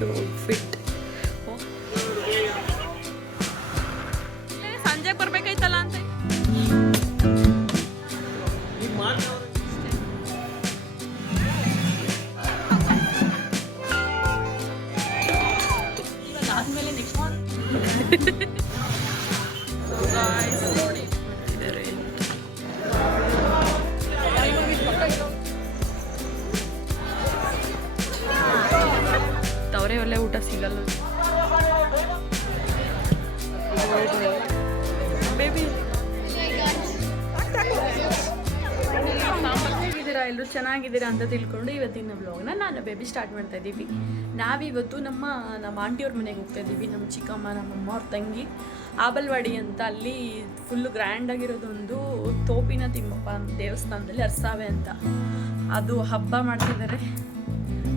ಬೇಬಿದು outfit. ಸಂಜೆಗೆ ಬರ್ಬೇಕಾಯ್ತಲ್ಲ ಅಂತ ಆದ್ಮೇಲೆ ನೆಕ್ಸ್ಟ್ ನೋಡಿ ತವರೇ ಒಳ್ಳೆ ಊಟ ಸಿಗಲ್ಲ ಬೇಬಿ. ಹೇಗಿದ್ದೀರಾ ಎಲ್ಲರೂ? ಚೆನ್ನಾಗಿದ್ದೀರಾ ಅಂತ ತಿಳ್ಕೊಂಡು ಇವತ್ತಿನ ವ್ಲಾಗ್ನ ನಾನು ಬೇಬಿ ಸ್ಟಾರ್ಟ್ ಮಾಡ್ತಾ ಇದ್ದೀವಿ. ನಾವಿವತ್ತು ನಮ್ಮ ಆಂಟಿಯವ್ರ ಮನೆಗೆ ಹೋಗ್ತಾ ಇದ್ದೀವಿ. ನಮ್ಮ ಚಿಕ್ಕಮ್ಮ, ನಮ್ಮಮ್ಮ ಅವ್ರ ತಂಗಿ ಆಬಲ್ವಾಡಿ ಅಂತ, ಅಲ್ಲಿ ಫುಲ್ಲು ಗ್ರ್ಯಾಂಡಾಗಿರೋದೊಂದು ತೋಪಿನ ತಿಮ್ಮಪ್ಪ ದೇವಸ್ಥಾನದಲ್ಲಿ ಅರ್ಸಾವೆ ಅಂತ ಅದು ಹಬ್ಬ ಮಾಡ್ತಿದ್ದಾರೆ.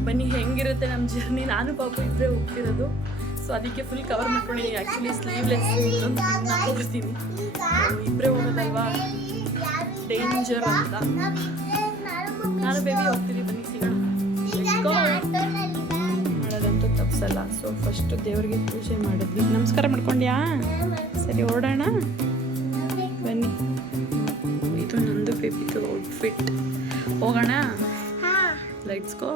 ಬನ್ನಿ ಹೆಂಗಿರುತ್ತೆ ನಮ್ಮ ಜರ್ನಿ. ನಾನು ಪಾಪ ಇಬ್ಬರೇ ಹೋಗ್ತಿರೋದು, ಸೊ ಅದಕ್ಕೆ ಫುಲ್ ಕವರ್ ಮಾಡ್ಕೊಂಡಿದ್ದೀನಿ. ಆ್ಯಕ್ಚುಲಿ ಸ್ಲೀವ್ಲೆಸ್ ಹೋಗ್ತೀನಿ, ಇಬ್ಬರೇ ಹೋಗೋದಲ್ವಾ ಡೇಂಜರ್ ಅಂತ. ನಾನು ಬೇಬಿ ಹೋಗ್ತೀನಿ, ಬನ್ನಿ ಸಿಗೋಣ. ಮಾಡೋದಂತೂ ತಪ್ಸಲ್ಲ. ಸೊ ಫಸ್ಟು ದೇವ್ರಿಗೆ ಪೂಜೆ ಮಾಡಿದ್ವಿ. ನಮಸ್ಕಾರ ಮಾಡ್ಕೊಂಡ್ಯಾ? ಸರಿ ಓಡೋಣ ಬನ್ನಿ. ಇದು ನಂದು ಬೇಬಿದು ಔಟ್ಫಿಟ್. ಹೋಗೋಣ, ಲೆಟ್ಸ್ ಗೋ.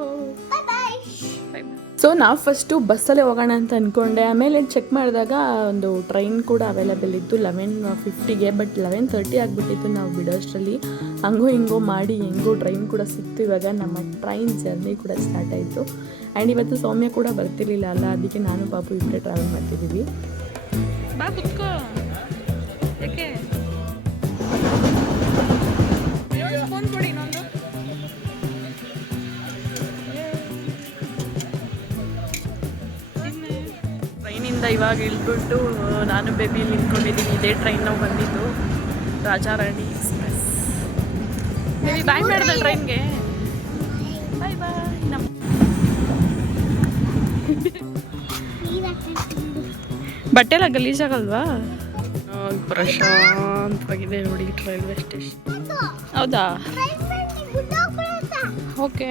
ಸೊ ನಾವು ಫಸ್ಟು ಬಸ್ಸಲ್ಲೇ ಹೋಗೋಣ ಅಂತ ಅಂದ್ಕೊಂಡೆ. ಆಮೇಲೆ ಚೆಕ್ ಮಾಡಿದಾಗ ಒಂದು ಟ್ರೈನ್ ಕೂಡ ಅವೈಲೇಬಲ್ ಇತ್ತು 11:50ಗೆ. ಬಟ್ 11:30 ಆಗಿಬಿಟ್ಟಿತ್ತು ನಾವು ಬಿಡೋಷ್ಟರಲ್ಲಿ. ಹಂಗೋ ಹಿಂಗೋ ಮಾಡಿ ಹೆಂಗೋ ಟ್ರೈನ್ ಕೂಡ ಸಿಕ್ತು. ಇವಾಗ ನಮ್ಮ ಟ್ರೈನ್ ಜರ್ನಿ ಕೂಡ ಸ್ಟಾರ್ಟ್ ಆಯಿತು. ಆ್ಯಂಡ್ ಇವತ್ತು ಸೌಮ್ಯ ಕೂಡ ಬರ್ತಿರ್ಲಿಲ್ಲ ಅಲ್ಲ, ಅದಕ್ಕೆ ನಾನು ಪಾಪು ಇಬ್ಬರೇ ಟ್ರಾವೆಲ್ ಮಾಡ್ತಿದ್ದೀವಿ. ಬಾ ಕುತ್ಕೋ. ಯಾಕೆ ಫೋನ್ ಕೊಡಿ ಇನ್ನೊಂದು. ಟ್ರೈನಿಂದ ಇವಾಗ ಇಳ್ಬಿಟ್ಟು ನಾನು ಬೇಬಿ ನಿಂತ್ಕೊಂಡಿದ್ದೀನಿ. ಇದೇ ಟ್ರೈನ್ ನಾವು ಬಂದಿದ್ದು, ರಾಜಾರಾಣಿ ಎಕ್ಸ್ಪ್ರೆಸ್. ಬೇಬಿ ಬಾಯ್ ಮಾಡಿದೆ ಟ್ರೈನ್ಗೆ. ಬಾಯ್ ಬಾಯ್. ಬಟ್ಟೆ ಎಲ್ಲ ಗಲೀಜಾಗಲ್ವಾ? ಪ್ರಶಾಂತವಾಗಿದೆ ನೋಡಿ ರೈಲ್ವೆ ಸ್ಟೇಷನ್. ಹೌದಾ? ಓಕೆ.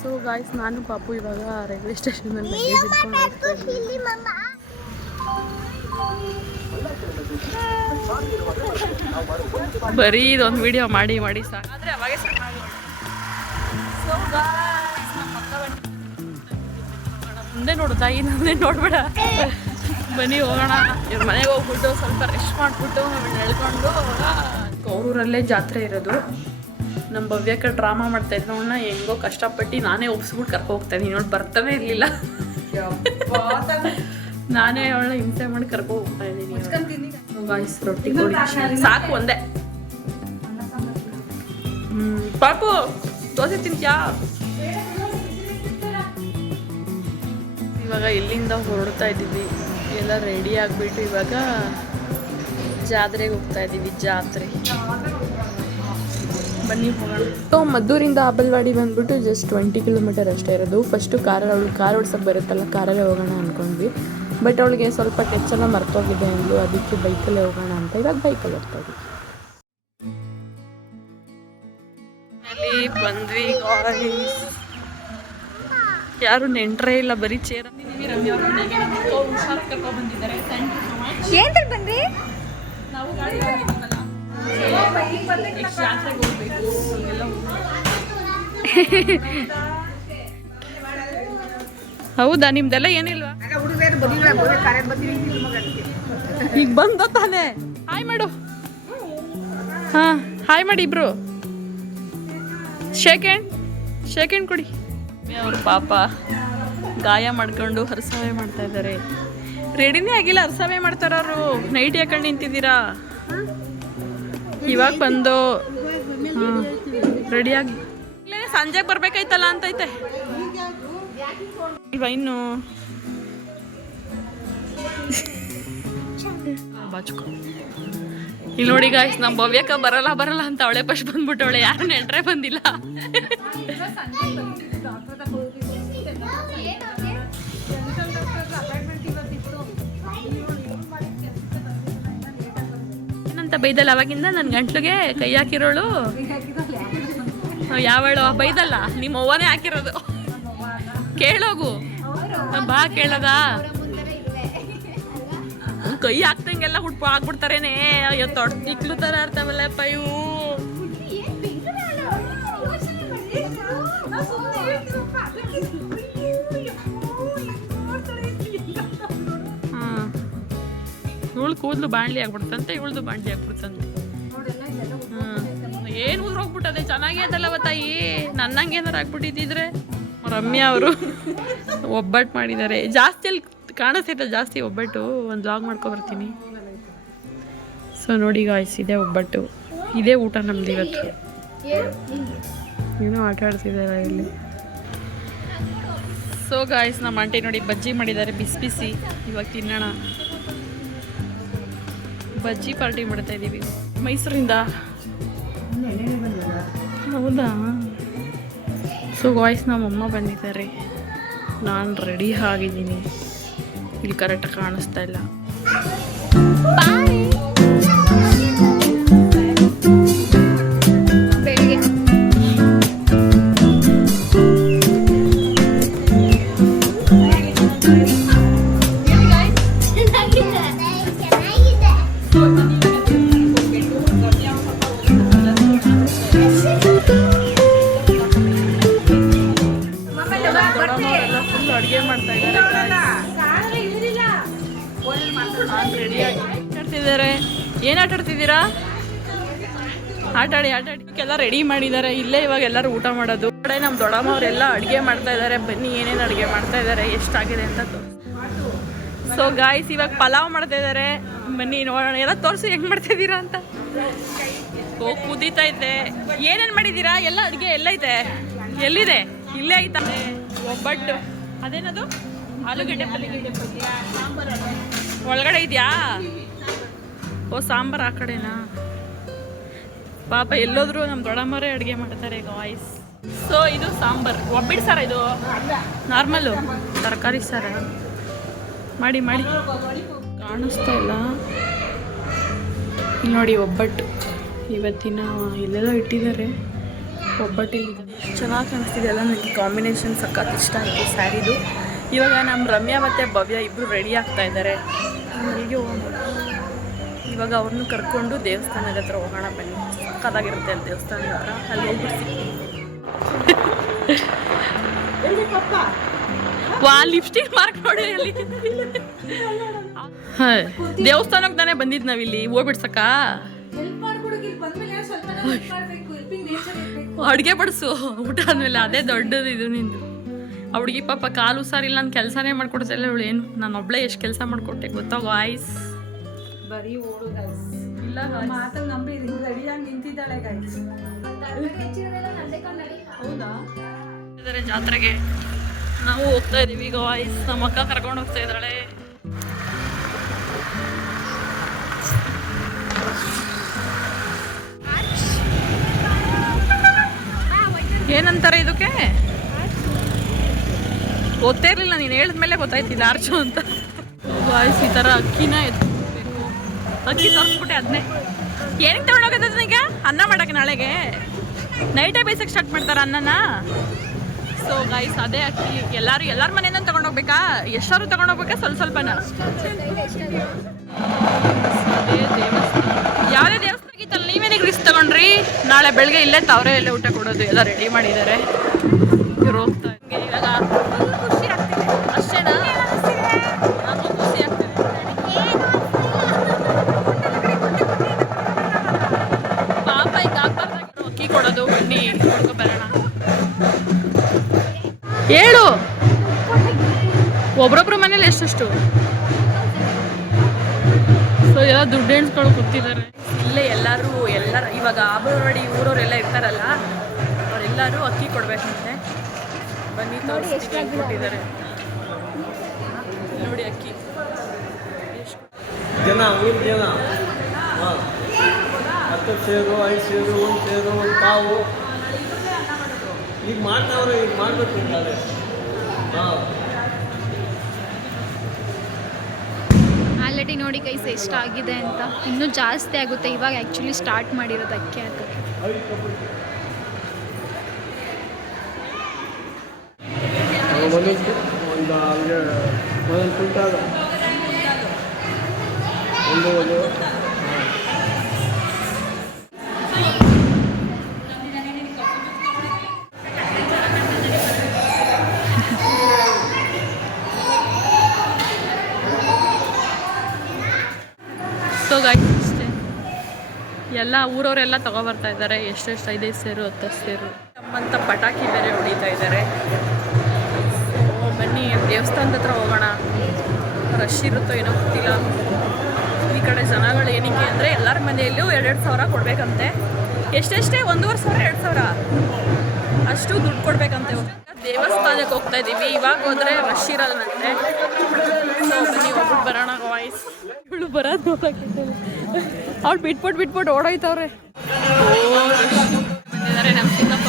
ಸೊ ಗಾಯ್ಸ್, ನಾನು ಪಾಪು ಇವಾಗ ರೈಲ್ವೆ ಸ್ಟೇಷನಲ್ಲಿ ಬರೀ ಇದೊಂದು ವಿಡಿಯೋ ಮಾಡಿ ಸಾಕು. ಆದರೆ ಅವಾಗೆ ಮುಂದೆ ನೋಡು ತಾಯಿ, ನಮ್ಮನೆ ನೋಡ್ಬೇಡ. ಬನ್ನಿ ಹೋಗೋಣ. ಇವ್ರ ಮನೆಗೆ ಹೋಗ್ಬಿಟ್ಟು ಸ್ವಲ್ಪ ರೆಸ್ಟ್ ಮಾಡಿಬಿಟ್ಟು ಎಳ್ಕೊಂಡು. ಗೌರೂರಲ್ಲೇ ಜಾತ್ರೆ ಇರೋದು. ನಮ್ಮ ಭವ್ಯಕ್ಕೆ ಡ್ರಾಮಾ ಮಾಡ್ತಾಯಿದ್ರು. ಅವನ್ನ ಹೆಂಗೋ ಕಷ್ಟಪಟ್ಟು ನಾನೇ ಒಪ್ಸ್ಬಿಟ್ಟು ಕರ್ಕೊ ಹೋಗ್ತಾಯಿದ್ದೀನಿ. ನೋಡಿ ಬರ್ತಾನೆ ಇರಲಿಲ್ಲ, ನಾನೇ ಅವಳನ್ನ ಹಿಂಸೆ ಮಾಡಿ ಕರ್ಕೊ ಹೋಗ್ತಾ ಇದ್ದೀನಿ. ಗಾಯ್ಸ್, ರೊಟ್ಟಿ ಕೊಡಿ ಸಾಕು ಒಂದೇ. ಪಾಪು ದೋಸೆ ತಿಂತ್ಯಾ? ಇವಾಗ ಇಲ್ಲಿಂದ ಹೊರಡ್ತಾ ಇದ್ದೀವಿ. ಎಲ್ಲ ರೆಡಿ ಆಗಿಬಿಟ್ಟು ಇವಾಗ ಜಾತ್ರೆಗೆ ಹೋಗ್ತಾ ಇದ್ದೀವಿ. ಜಾತ್ರೆ ಬನ್ನಿ ಹೋಗೋಣ. ಸೊ ಮದ್ದೂರಿಂದ ಆಬಲ್ವಾಡಿ ಬಂದ್ಬಿಟ್ಟು ಜಸ್ಟ್ 20 ಕಿಲೋಮೀಟರ್ ಅಷ್ಟೇ ಇರೋದು. ಫಸ್ಟು ಅವಳು ಕಾರ್ ಓಡ್ಸೋಕ್ಕೆ ಬರುತ್ತಲ್ಲ, ಕಾರಲ್ಲೇ ಹೋಗೋಣ ಅಂದ್ಕೊಂಡ್ವಿ. ಬಟ್ ಅವಳಿಗೆ ಸ್ವಲ್ಪ ಟೆಚ್ಚೆಲ್ಲ ಮರ್ತೋಗಿದೆ ಅಂದ್ಲು, ಅದಕ್ಕೆ ಬೈಕಲ್ಲೇ ಹೋಗೋಣ ಅಂತ ಇವಾಗ ಬೈಕಲ್ಲಿ ಹೋಗ್ತಾ ಇದ್ವಿ. ಅಲ್ಲಿ ಬಂದ್ವಿ. ಯಾರು ನೆಂಟ್ರೇ ಇಲ್ಲ, ಬರೀ ಚೇರ್. ರಮ್ಯ ಅವ್ರ ಮನೆಗೆ ಹುಷಾರ್ ಕರ್ಕೊಂಡು ಬಂದಿದ್ದಾರೆ. Thank you so much. ಏನ್ ಬಂದ್ರಿ? ನಾವು ಗಾಡಿ ಹೋಗಿದ್ದೀವಲ್ಲ, ನೆಕ್ಸ್ಟ್ ಜಾತ್ರೆಗೆ ಹೋಗ್ಬೇಕು. ಎಲ್ಲ ಹೌದಾ? ನಿಮ್ದೆಲ್ಲ ಏನಿಲ್ವಾ? ಈಗ ಬಂದ ತಾನೆ. ಹಾಯ್ ಮಾಡು. ಹಾಂ ಹಾಯ್ ಮಾಡಿ ಇಬ್ರು. ಶೇಕ್ ಹ್ಯಾಂಡ್ ಕೊಡಿ. ಅವ್ರ ಪಾಪ ಗಾಯ ಮಾಡ್ಕೊಂಡು ಹರಸಾವೆ ಮಾಡ್ತಾ ಇದ್ದಾರೆ. ರೆಡಿನೇ ಆಗಿಲ್ಲ, ಹರಸಾವೆ ಮಾಡ್ತಾರವರು. ನೈಟ್ ಯಾಕಂಡು ನಿಂತಿದ್ದೀರಾ? ಇವಾಗ ಬಂದು ರೆಡಿಯಾಗಿ ಸಂಜೆಗೆ ಬರ್ಬೇಕಾಯ್ತಲ್ಲ ಅಂತೈತೆ. ಇಲ್ವಾ ಇನ್ನು? ಬಾಚ್ಕೊ. ಇಲ್ಲಿ ನೋಡಿ ಗಾಯ್ಸ್, ನಮ್ಮ ಭವ್ಯಕ್ಕ ಬರಲ್ಲ ಅಂತ ಅವಳೆ ಫಸ್ಟ್ ಬಂದ್ಬಿಟ್ಟವಳೆ. ಯಾರು ನೆಂಟ್ರೆ ಬಂದಿಲ್ಲ. ಏನಂತ ಬೈದಲ್ಲ ಅವಾಗಿಂದ ನನ್ನ ಗಂಟ್ಲಿಗೆ ಕೈ ಹಾಕಿರೋಳು. ಯಾವಳು ಬೈದಲ್ಲ ನಿಮ್ಮ ಅವ್ವನೇ ಹಾಕಿರೋದು. ಕೇಳೋಗು ಬಾ ಕೇಳದ ಕೈ ಹಾಕ್ದಂಗೆಲ್ಲ ಆಗ್ಬಿಡ್ತಾರೇನೆ. ಅಯ್ಯೋ ತೊಡ್ ತಿಕ್ಲು ತರ ಇರ್ತಾವಲ್ಲ ಪೈವು. ಇವಳು ಕೂದಲು ಬಾಣ್ಲಿ ಆಗ್ಬಿಡ್ತಂತೆ, ಇವಳ್ದು ಬಾಣ್ಲಿ ಆಗ್ಬಿಡ್ತಂತೆ. ಏನು ಉದ್ರೋಗ್ಬಿಟ್ಟದೆ. ಚೆನ್ನಾಗೇ ಅದಲ್ಲವ ತಾಯಿ, ನನ್ನಂಗೆ ಏನಾರು ಆಗ್ಬಿಟ್ಟಿದ್ರೆ. ರಮ್ಯಾ ಅವರು ಒಬ್ಬಟ್ಟು ಮಾಡಿದ್ದಾರೆ. ಜಾಸ್ತಿ ಅಲ್ಲಿ ಕಾಣಿಸ್ತೈತೆ ಜಾಸ್ತಿ ಒಬ್ಬಟ್ಟು. ಒಂದು ವ್ಲಾಗ್ ಮಾಡ್ಕೊಬರ್ತೀನಿ. ಸೊ ನೋಡಿ ಗಾಯ್ಸ್, ಇದೆ ಒಬ್ಬಟ್ಟು, ಇದೇ ಊಟ ನಮ್ದು ಇವತ್ತು. ಏನೋ ಆಟ ಆಡ್ತಿದ್ದಾರೆ ಇಲ್ಲಿ. ಸೊ ಗಾಯ್ಸ್, ನಮ್ಮ ಆಂಟಿ ನೋಡಿ ಬಜ್ಜಿ ಮಾಡಿದ್ದಾರೆ ಬಿಸಿ ಬಿಸಿ. ಇವಾಗ ತಿನ್ನೋಣ. ಬಜ್ಜಿ ಪಾರ್ಟಿ ಮಾಡ್ತಾ ಇದ್ದೀವಿ ಮೈಸೂರಿಂದ. ಹೌದಾ? ಸೊ ಗಾಯ್ಸ್, ನಮ್ಮಮ್ಮ ಬಂದಿದ್ದಾರೆ. ನಾನು ರೆಡಿ ಆಗಿದ್ದೀನಿ. ಇಲ್ಲಿ ಕರೆಕ್ಟಾಗಿ ಕಾಣಿಸ್ತಾ ಇಲ್ಲ. ಅಡುಗೆ ಮಾಡ್ತಾ ಇದ್ದಾರೆ. ಏನು ಆಟ ಆಡ್ತಿದ್ದೀರಾ? ಆಟಾಡಿ ಎಲ್ಲ ರೆಡಿ ಮಾಡಿದ್ದಾರೆ. ಇಲ್ಲೇ ಇವಾಗ ಎಲ್ಲರೂ ಊಟ ಮಾಡೋದು. ಕಡೆ ನಮ್ಮ ದೊಡ್ಡಮ್ಮ ಅವರೆಲ್ಲ ಅಡುಗೆ ಮಾಡ್ತಾ ಇದ್ದಾರೆ. ಬನ್ನಿ ಏನೇನು ಅಡುಗೆ ಮಾಡ್ತಾ ಇದ್ದಾರೆ, ಎಷ್ಟಾಗಿದೆ ಅಂತ ತೋರಿಸಿ. ಸೊ ಗಾಯ್ಸ್, ಇವಾಗ ಪಲಾವ್ ಮಾಡ್ತಾ ಇದ್ದಾರೆ. ಬನ್ನಿ ನೋಡೋಣ. ಎಲ್ಲ ತೋರಿಸಿ ಹೆಂಗೆ ಮಾಡ್ತಾ ಇದ್ದೀರಾ ಅಂತ. ಓ ಕುದೀತಾ ಐತೆ. ಏನೇನು ಮಾಡಿದ್ದೀರಾ? ಎಲ್ಲ ಅಡುಗೆ ಎಲ್ಲೈತೆ? ಎಲ್ಲಿದೆ? ಇಲ್ಲೇ ಐತ ಒಬ್ಬಟ್ಟು. ಅದೇನದು? ಆಲೂಗಡ್ಡೆ ಪಲ್ಯ ಒಳಗಡೆ ಇದೆಯಾ? ಓ ಸಾಂಬಾರು ಆ ಕಡೆನಾ? ಪಾಪ ಎಲ್ಲೋದ್ರು ನಮ್ಮ ದೊಡ್ಡಮ್ಮರೇ ಅಡುಗೆ ಮಾಡ್ತಾರೆ ಗಾಯ್ಸ್. ಸೊ ಇದು ಸಾಂಬಾರು. ಒಬ್ಬಿಟ್ಟು ಸಾರ ಇದು? ನಾರ್ಮಲ್ಲು ತರಕಾರಿ ಸಾರ. ಮಾಡಿ ಕಾಣಿಸ್ತಾ ಇಲ್ಲ. ಇಲ್ಲಿ ನೋಡಿ ಒಬ್ಬಟ್ಟು. ಇವತ್ತಿನ ಇಲ್ಲೆಲ್ಲ ಇಟ್ಟಿದ್ದಾರೆ ಒಬ್ಬಟ್ಟಿಲ್ಲಿ. ಚೆನ್ನಾಗಿ ಕಾಣಿಸ್ತಿದೆ ಅಲ್ಲ. ನನಗೆ ಕಾಂಬಿನೇಷನ್ ಸಖತ್ ಇಷ್ಟ ಆಯಿತು ಸ್ಯಾರಿದು. ಇವಾಗ ನಮ್ಮ ರಮ್ಯಾ ಮತ್ತು ಭವ್ಯ ಇಬ್ಬರು ರೆಡಿ ಆಗ್ತಾ ಇದ್ದಾರೆ. ಅಲ್ಲಿಗೆ ಹೋಗೋಣ. ಇವಾಗ ಅವ್ರನ್ನೂ ಕರ್ಕೊಂಡು ದೇವಸ್ಥಾನದ ಹತ್ರ ಹೋಗೋಣ ಬನ್ನಿ. ಸಕ್ಕತ್ತಾಗಿರುತ್ತೆ ಅಲ್ಲಿ ದೇವಸ್ಥಾನದ ಹತ್ರ. ಅಲ್ಲಿ ಹೋಗ್ಬಿಡ್ತೀವಿ. ವಾ ಲಿಪ್ಸ್ಟಿಕ್ ಮಾರ್ಕ್ ನೋಡಿ ಅಲ್ಲಿ. ದೇವಸ್ಥಾನಕ್ಕೆ ತಾನೇ ಬಂದಿದ್ದು ನಾವಿಲ್ಲಿ. ಹೋಗ್ಬಿಡ್ಸಕ್ಕ ಅಡುಗೆ ಬಡಿಸು ಊಟ ಆದಮೇಲೆ. ಅದೇ ದೊಡ್ಡದು ಇದು ನಿಂದು. ಆ ಹುಡುಗಿ ಪಾಪ ಕಾಲು ಹುಷಾರಿಲ್ಲ, ನಾನು ಕೆಲಸನೇ ಮಾಡ್ಕೊಡ್ತಿಲ್ಲ. ಇವಳು ಏನು ನಾನು ಒಬ್ಳೆ ಎಷ್ಟು ಕೆಲಸ ಮಾಡಿಕೊಟ್ಟೆ ಗೊತ್ತಾ ಗಾಯ್ಸ್. ಬರೀ ಓಡು ಗಾಯ್ಸ್. ಇಲ್ಲ ಮಾತಲ್ಲಿ ನಂಬಿ ರೆಡಿಯಾಗಿ ನಿಂತಿದ್ದಾಳೆ ಗಾಯ್ಸ್. ಹೌದಾ? ಜಾತ್ರೆಗೆ ನಾವು ಹೋಗ್ತಾ ಇದ್ದೀವಿ ಗಾಯ್ಸ್. ನಮ್ಮ ಅಕ್ಕ ಕರ್ಕೊಂಡು ಹೋಗ್ತಾ ಇದ್ದಾಳೆ. ಏನಂತಾರೆ ಇದಕ್ಕೆ? ಗೊತ್ತೇ ಇರಲಿಲ್ಲ. ನೀನು ಹೇಳಿದ್ಮೇಲೆ ಗೊತ್ತಾಯ್ತಿಲ್ಲ ಆರ್ಚು ಅಂತ. ಗಾಯ್ಸ್, ಈ ಥರ ಅಕ್ಕಿನ ಎತ್ಬೇಕು. ಅಕ್ಕಿ ತೋರಿಸ್ಬಿಟ್ಟೆ ಅದನ್ನೇ. ಏನಕ್ಕೆ ತಗೊಂಡೋಗತ್ತದ ಈಗ? ಅನ್ನ ಮಾಡೋಕ್ಕೆ ನಾಳೆಗೆ ನೈಟೇ ಬೇಯಿಸಕ್ಕೆ ಸ್ಟಾರ್ಟ್ ಮಾಡ್ತಾರೆ ಅನ್ನನ. ಸೊ ಗಾಯ್ಸ್, ಅದೇ ಅಕ್ಕಿ ಎಲ್ಲರ ಮನೆಯಿಂದ ತೊಗೊಂಡೋಗ್ಬೇಕಾ? ಎಷ್ಟಾದ್ರು ತೊಗೊಂಡೋಗ್ಬೇಕಾ? ಸ್ವಲ್ಪನ? ಅದೇ ದೇವಸ್ಥಾನ. ಯಾವುದೇ ದೇವಸ್ಥಾನ ಆಗಿತ್ತಲ್ಲ, ನೀವೇನಿಗೆ ರಿಸ್ಕ್ ತಗೊಂಡ್ರಿ? ನಾಳೆ ಬೆಳಗ್ಗೆ ಇಲ್ಲೇ ತಾವ್ರೆ ಎಲ್ಲೇ ಊಟ ಕೊಡೋದು. ಎಲ್ಲ ರೆಡಿ ಮಾಡಿದ್ದಾರೆ. ಇವ್ರು ಹೋಗ್ತಾ ಇವಾಗ ಖುಷಿ ಆಗ್ತಿದೆ ಅಷ್ಟೇನಾ? ನನಗೂ ಖುಷಿ ಆಗ್ತಿದೆ. ಪಾಪ ಈಗ ಆಗ್ಬಾರ್ದಾಗಿರೋ ಅಕ್ಕಿ ಕೊಡೋದು. ಬನ್ನಿ ನೋಡ್ಕೊಬರೋಣ. ಹೇಳು, ಒಬ್ರೊಬ್ರ ಮನೇಲಿ ಎಷ್ಟೆಷ್ಟು. ಸೊ ಎಲ್ಲ ದುಡ್ಡು ಎಣ್ಸ್ಕೊಂಡು ಕೂತಿದ್ದಾರೆ ಇಲ್ಲೇ. ಎಲ್ಲರೂ ಇವಾಗ ಆಬಳವಾಡಿ ಊರವರೆಲ್ಲ ಇರ್ತಾರಲ್ಲ, ಅವರೆಲ್ಲರೂ ಅಕ್ಕಿ ಕೊಡ್ಬೇಕಂತೆ. ಬನ್ನಿ ತೋರಿಸ್ಲಿಕ್ಕೆ ಕೊಟ್ಟಿದ್ದಾರೆ ನೋಡಿ ಅಕ್ಕಿ. ಜನ ಊರು ಜನ 10 ಸೇರು 5 ಸೇರು 1 ಸೇರು 1 ಕಾವು ಈಗ ಮಾಡ್ತಾವ್ರೆ. ಈಗ ಮಾಡಬೇಕು ನಾಳೆ. ಆಲ್ರೆಡಿ ನೋಡಿ ಗೈಸ್ ಎಷ್ಟಾಗಿದೆ ಅಂತ. ಇನ್ನೂ ಜಾಸ್ತಿ ಆಗುತ್ತೆ. ಇವಾಗ ಆ್ಯಕ್ಚುಲಿ ಸ್ಟಾರ್ಟ್ ಮಾಡಿರೋದು ಅಕ್ಕಿ ಹಾಕೋಕ್ಕೆ. ಒಂದೊಂದು ಒಂದು ಹಂಗೆ ಒಂದೊಂದು ಕ್ವಿಂಟಾಲ್ ಒಂದು ಸೊ ಗಾಯ್ಸ್ ಅಷ್ಟೇ ಎಲ್ಲ ಊರವರೆಲ್ಲ ತಗೊಬರ್ತಾ ಇದ್ದಾರೆ. ಎಷ್ಟೆಷ್ಟು 5 ಸೇರು 10 ಸೇರು ನಮ್ಮಂಥ ಪಟಾಕಿ ಬೇರೆ ಹೊಡಿತಾ ಇದ್ದಾರೆ. ಸೊ ಬನ್ನಿ ದೇವಸ್ಥಾನದ ಹತ್ರ ಹೋಗೋಣ. ರಶ್ ಇರುತ್ತೋ ಏನೋ ಗೊತ್ತಿಲ್ಲ. ಈ ಕಡೆ ಜನಗಳು ಏನಕ್ಕೆ ಅಂದರೆ ಎಲ್ಲರ ಮನೆಯಲ್ಲೂ 2,2 ಸಾವಿರ ಕೊಡಬೇಕಂತೆ. ಎಷ್ಟೆಷ್ಟೇ 1,500 2,000 ಅಷ್ಟು ದುಡ್ಡು ಕೊಡಬೇಕಂತೆ. ದೇವಸ್ಥಾನಕ್ಕೆ ಹೋಗ್ತಾ ಇದ್ದೀವಿ. ಇವಾಗ ಹೋದರೆ ರಶ್ ಇರಲ್ವಂತೆ. ಸೊ ಬನ್ನಿ ಹೋಗ್ಬಿಟ್ಟು ಬರೋಣ ವಾಯ್ಸ್. ಇವಳು ಬರೋದು ನೋಡೋಕ್ಕಿಲ್ಲ. ಅವ್ಳು ಬಿಟ್ಬಿಟ್ಟು ಓಡೋಯ್ತವ್ರೆ. ಬಂದಿದ್ದಾರೆ ನಮ್ಮ ಚಿಕ್ಕಪ್ಪ.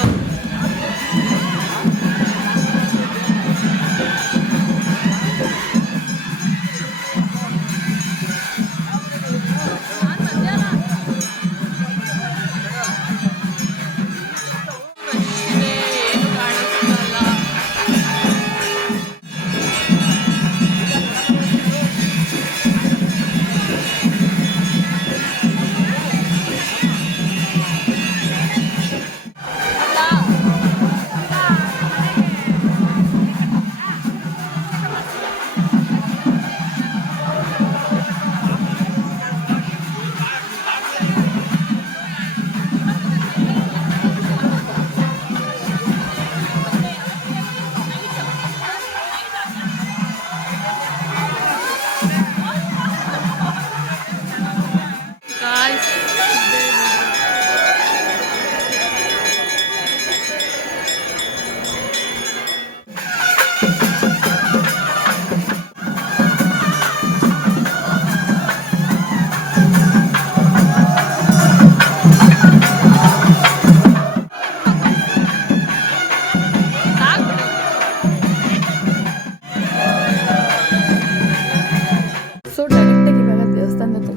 ಸೊ ಡೈರೆಕ್ಟಾಗಿ ಇವಾಗ ದೇವಸ್ಥಾನದ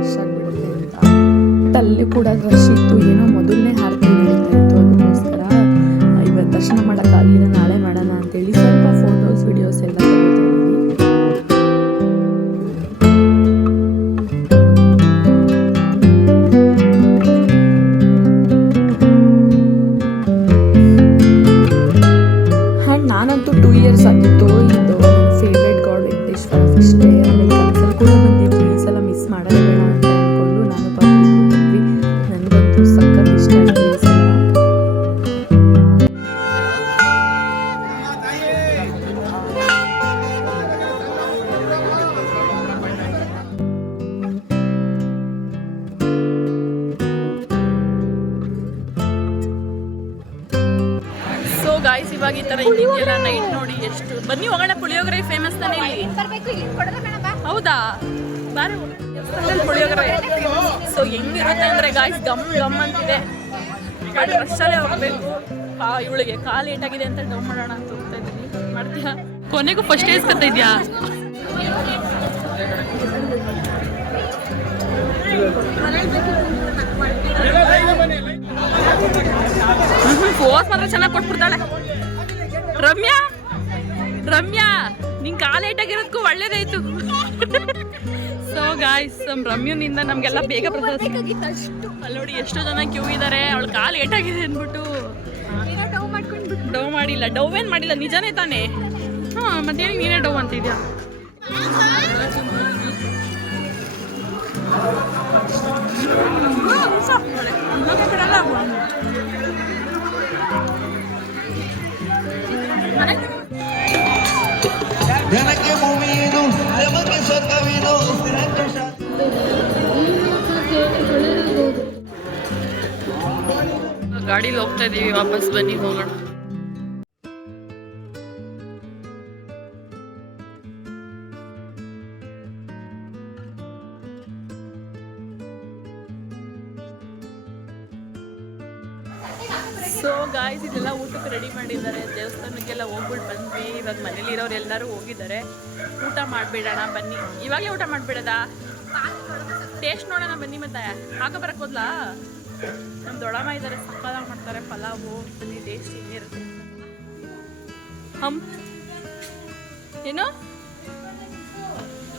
ರಶ್ ಆಗಿಬಿಡುತ್ತೆ ಅಂತ. ಬಟ್ ಅಲ್ಲಿ ಕೂಡ ರಶ್ ಇತ್ತು. ಏನೋ ಮೊದಲನೇ ಆರತಿ ನಡೀತಾ ಇತ್ತು. ಅದಕ್ಕೋಸ್ಕರ ಇವತ್ತು ದರ್ಶನ ಮಾಡೋಕ್ಕಾಗಲಿಲ್ಲ, ನಾಳೆ ಮಾಡೋಣ ಅಂತೇಳಿ ಸ್ವಲ್ಪ ಫೋಟೋಸ್ ವಿಡಿಯೋಸ್ ಎಲ್ಲ ತಗೋತಾ ಇದ್ದೀವಿ. ಆ್ಯಂಡ್ ನಾನಂತೂ 2 years ಆಗಿತ್ತು ಇದು ಫೇವ್ರೆಟ್ ಗಾಡ್ ವೆಂಕಟೇಶ್ವರ ಫಸ್ಟೇ. ಆಮೇಲೆ ಕನ್ಸಲ್ ಕೂಡ ಬಂದಿದ್ವಿ. ಈ ಸಲ ಮಿಸ್ ಮಾಡೋದೇ ಬೇಡ ಅಂತ ಅಂದ್ಕೊಂಡು ನಾನು ಬಂದ್ವಿ. ನನಗಂತೂ ಸಖತ್ ಇಷ್ಟ ಆಯಿತು ಈ ಸಲ. ಸೊ ಗಾಯ್ಸ್ ಇವಾಗ ಈ ಥರ ಇದೆಯಲ್ಲ ನೈಟ್ ನೋಡಿ ಎಷ್ಟು. ಬನ್ನಿ ಹೋಗೋಣ. ಪುಳಿಯೋಗರೆ ಫೇಮಸ್ ತಾನೇ ಇಲ್ಲಿ. ಹೌದಾ ಬಾರಿ ಪುಳಿಯೋಗರೆ. ಸೊ ಹೆಂಗಿರುತ್ತೆ ಅಂದರೆ ಗಾಯ್ಸ್ ಗಮ್ ಅಂತಿದೆ. ಬಟ್ ರಶಲ್ಲೇ ಹೋಗಬೇಕು. ಇವಳಿಗೆ ಕಾಲು ಏಟಾಗಿದೆ ಅಂತ ಡೌನ್ ಮಾಡೋಣ ಅಂತ ಹೋಗ್ತಾ ಇದ್ದೀನಿ. ಮಾಡ್ತೀಯಾ? ಕೊನೆಗೂ ಫಸ್ಟ್ ಏಸ್ಕೊತ ಇದೆಯಾ? ಪೋಸ್ ಮಾತ್ರ ಚೆನ್ನಾಗಿ ಕೊಟ್ಬಿಡ್ತಾಳೆ. ರಮ್ಯಾ ನಿಂಗೆ ಕಾಲು ಏಟಾಗಿರೋದಕ್ಕೂ ಒಳ್ಳೇದಾಯ್ತು. ಸೊ ಗಾಯ್ಸ್ ರಮ್ಯನಿಂದ ನಮಗೆಲ್ಲ ಬೇಗ ಅಲ್ಲಿ ನೋಡಿ ಎಷ್ಟು ಜನ ಕ್ಯೂ ಇದ್ದಾರೆ. ಅವಳು ಕಾಲು ಏಟಾಗಿದೆ ಅಂದ್ಬಿಟ್ಟು ಡವ್ ಮಾಡಿಲ್ಲ. ಡವ್ ಏನು ಮಾಡಿಲ್ಲ, ನಿಜಾನೇ ತಾನೇ? ಹಾಂ ಮತ್ತೇನು ನೀನೇ ಡವ್ ಅಂತಿದ್ಯಾ? ಜನಕ್ಕೆ ಭೂಮಿಯೇನು ದೇವಕ್ಕೆ ಸ್ವರ್ಗವೇನು. ಗಾಡೀಲಿ ಹೋಗ್ತಾ ಇದೀವಿ. ವಾಪಸ್ ಬನ್ನಿ ಹೋಗೋಣ. ಸೊ ಗಾಯ್ಸ್ ಇದೆಲ್ಲ ಊಟಕ್ಕೆ ರೆಡಿ ಮಾಡಿದ್ದಾರೆ. ದೇವಸ್ಥಾನಕ್ಕೆಲ್ಲ ಹೋಗ್ಬಿಟ್ಟು ಬಂದ್ವಿ. ಇವಾಗ ಮನೇಲಿ ಇರೋರು ಎಲ್ಲರೂ ಹೋಗಿದ್ದಾರೆ. ಊಟ ಮಾಡಿಬಿಡೋಣ ಬನ್ನಿ. ಇವಾಗಲೇ ಊಟ ಮಾಡಿಬಿಡೋದ? ಟೇಸ್ಟ್ ನೋಡೋಣ ಬನ್ನಿ. ಮತ್ತೆ ಹಾಕೋ ಬರಕ್ಕೆ ಹೋದ್ಲಾ? ನಮ್ಮ ದೊಡ್ಡಮ್ಮ ಇದ್ದಾರೆ, ಸಕ್ಕತ್ತಾಗಿ ಮಾಡ್ತಾರೆ ಪಲಾವು. ಬನ್ನಿ ಟೇಸ್ಟ್ ಹಿಂಗಿರುತ್ತೆ. ಹಮ್ ಏನು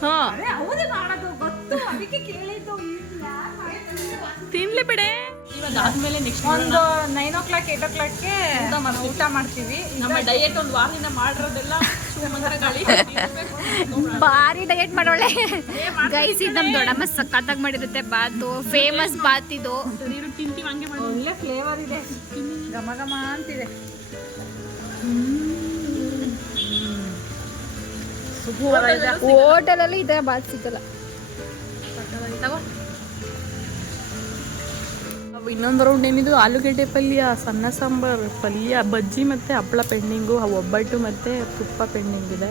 ಹಾಂ ಅವರೇ ಮಾಡೋದು ಗೊತ್ತು, ಅದಕ್ಕೆ ಕೇಳಿದ್ದು. ತಿನ್ಲಿ ಬಿಡೆ. ಇವಾಗ ಆದ್ಮೇಲೆ ನೆಕ್ಸ್ಟ್ ಒಂದು 9 o'clock 8 o'clockಗೆ ಊಟ ಮಾಡ್ತೀವಿ. ನಮ್ಮ ಡಯಟ್ ಒಂದು ವಾರದಿಂದ ಮಾಡಿರೋದೆಲ್ಲ ಗಾಳಿ ಭಾರಿ ಡಯಟ್ ಮಾಡೋಳೆ ಗೈಸ್. ಇದು ನಮ್ಮ ದೊಡ್ಡಮ್ಮ ಸಖತ್ತಾಗಿ ಮಾಡಿರುತ್ತೆ ಬಾತು, ಫೇಮಸ್ ಬಾತ್ ಇದು. ತಿಂತೀವಿ ಹಂಗೆ ಮಾಡಿ. ಒಳ್ಳೆ ಫ್ಲೇವರ್ ಇದೆ, ಘಮ ಘಮ ಅಂತಿದೆ. ಹೋಟೆಲಲ್ಲಿ ಇದೆ ಬಾತ್ ಸಿಗಲ್ಲ. ಇನ್ನೊಂದು ರೌಂಡ್ ಏನಿದು ಆಲೂಗೆಡ್ಡೆ ಪಲ್ಯ, ಸಣ್ಣ ಸಾಂಬಾರು ಪಲ್ಯ, ಬಜ್ಜಿ ಮತ್ತು ಹಪ್ಪಳ ಪೆಂಡಿಂಗು, ಒಬ್ಬಟ್ಟು ಮತ್ತು ತುಪ್ಪ ಪೆಂಡಿಂಗ್ ಇದೆ.